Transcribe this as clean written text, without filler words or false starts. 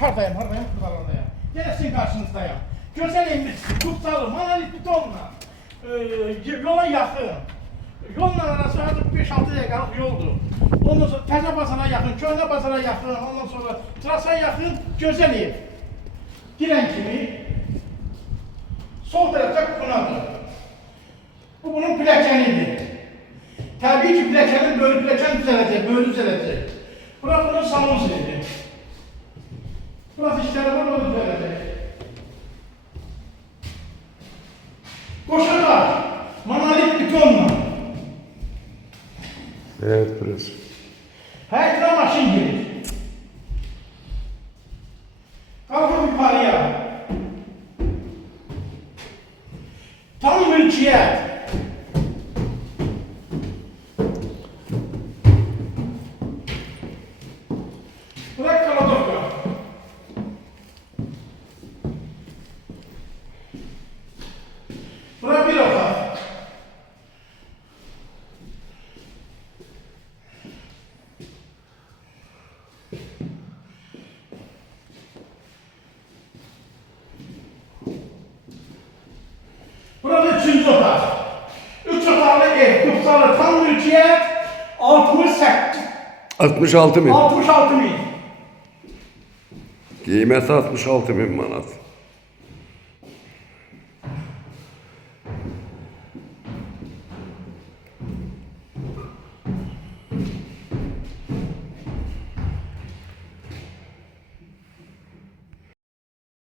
Hardayım kurtarlandayım. Gene sizin karşınızdayım. Güzel evimiz, kutsalı, manalit betonla. Yola yakın. Yolla arası artık 5-6 dakikalık yoldur. Ondan sonra Təzə Bazara yakın, Köhnə Bazara yakın, ondan sonra Trasaya yakın, güzel ev. Giren kimi sol tarafta kupunadır. Bu bunun plakenidir. Tabii ki plakenin böyle plaken düzelecek, böyle düzelecek. Burası bunun salon zili. Burası işte var, o düzelecek. Koşalar, manalit betonla. Evet burası. Her tane maşın gelir. Kalkın yukarıya. Tam mülkiyet. Bırak Kaladokya. Bırak bir otak. Burada üçüncü otak. 3 otaklı ev, kutsalı, tam mülkiyet, 66 bin. 66 bin. Kıymeti 66 bin manat.